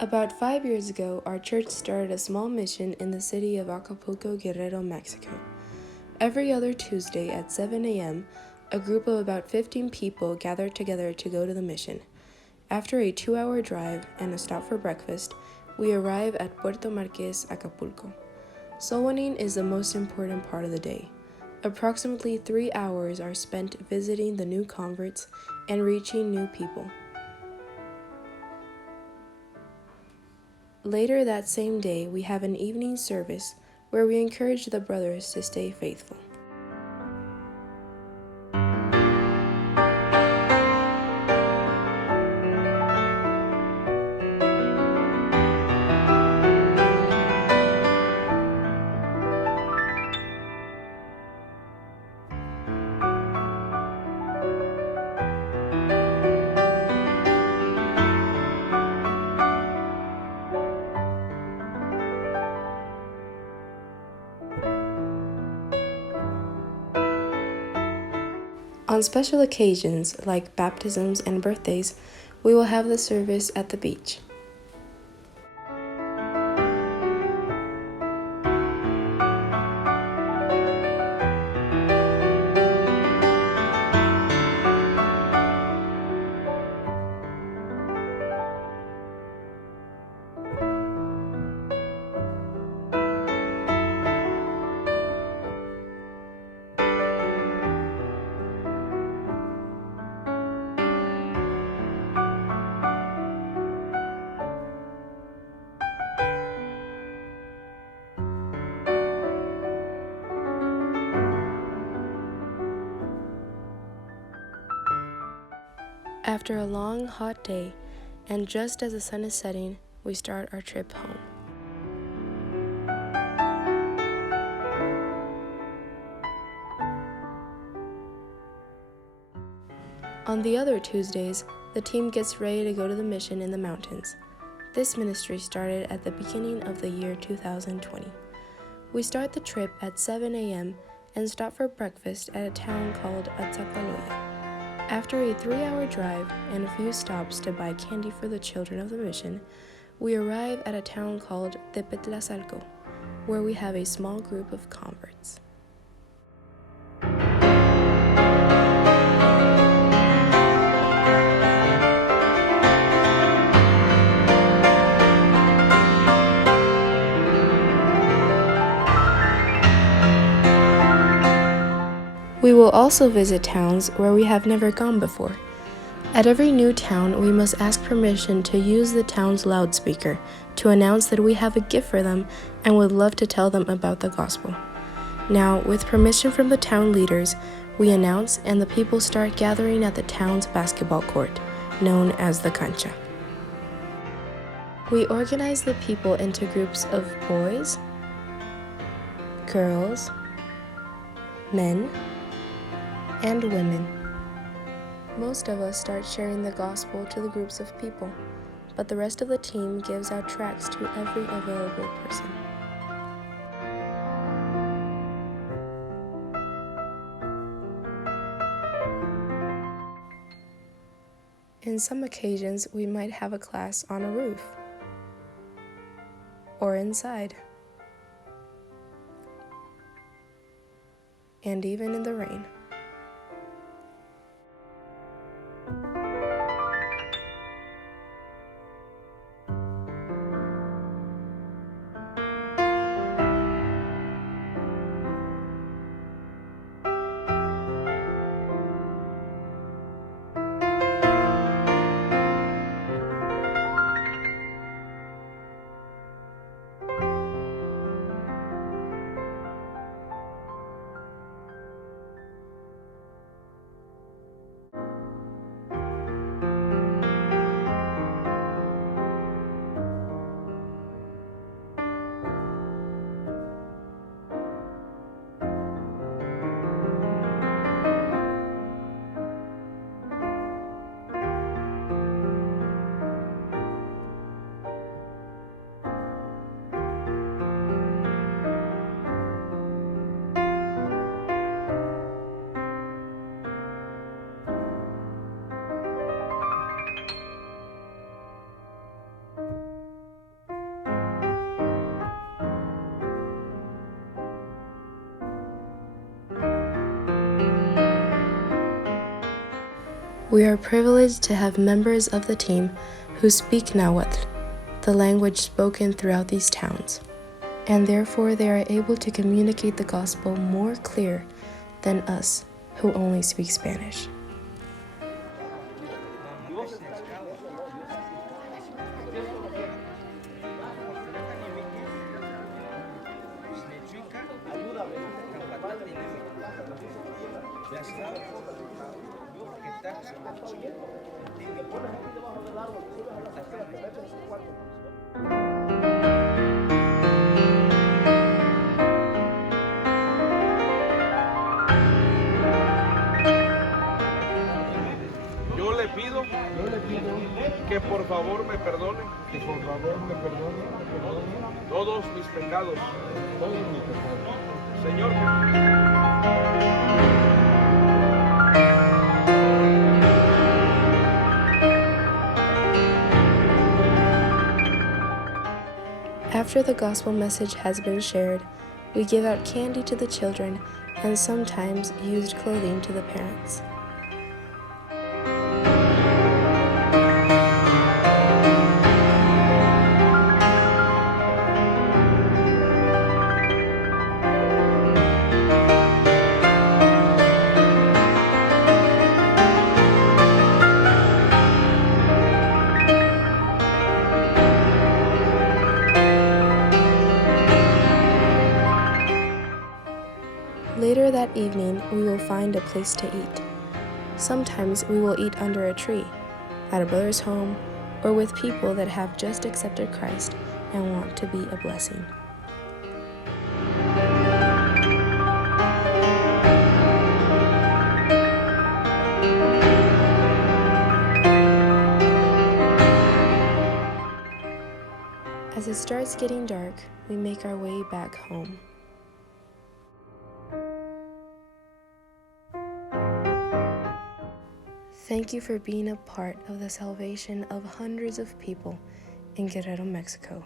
About 5 years ago, our church started a small mission in the city of Acapulco, Guerrero, Mexico. Every other Tuesday at 7 a.m., a group of about 15 people gathered together to go to the mission. After a 2-hour drive and a stop for breakfast, we arrive at Puerto Marquez, Acapulco. Soul winning is the most important part of the day. Approximately 3 hours are spent visiting the new converts and reaching new people. Later that same day, we have an evening service where we encourage the brothers to stay faithful. On special occasions like baptisms and birthdays, we will have the service at the beach. After a long, hot day, and just as the sun is setting, we start our trip home. On the other Tuesdays, the team gets ready to go to the mission in the mountains. This ministry started at the beginning of the year 2020. We start the trip at 7 a.m. and stop for breakfast at a town called Atzacaloya. After a 3-hour drive and a few stops to buy candy for the children of the mission, we arrive at a town called Tepetlazalco, where we have a small group of converts. We will also visit towns where we have never gone before. At every new town, we must ask permission to use the town's loudspeaker to announce that we have a gift for them and would love to tell them about the gospel. Now, with permission from the town leaders, we announce and the people start gathering at the town's basketball court, known as the cancha. We organize the people into groups of boys, girls, men, and women. Most of us start sharing the gospel to the groups of people, but the rest of the team gives out tracts to every available person. In some occasions, we might have a class on a roof or inside, and even in the rain. We are privileged to have members of the team who speak Nahuatl, the language spoken throughout these towns, and therefore they are able to communicate the gospel more clear than us who only speak Spanish. Yo le pido que por favor me perdone todos mis pecados. Señor, After the gospel message has been shared, we give out candy to the children and sometimes used clothing to the parents. Later that evening, we will find a place to eat. Sometimes we will eat under a tree, at a brother's home, or with people that have just accepted Christ and want to be a blessing. As it starts getting dark, we make our way back home. Thank you for being a part of the salvation of hundreds of people in Guerrero, Mexico.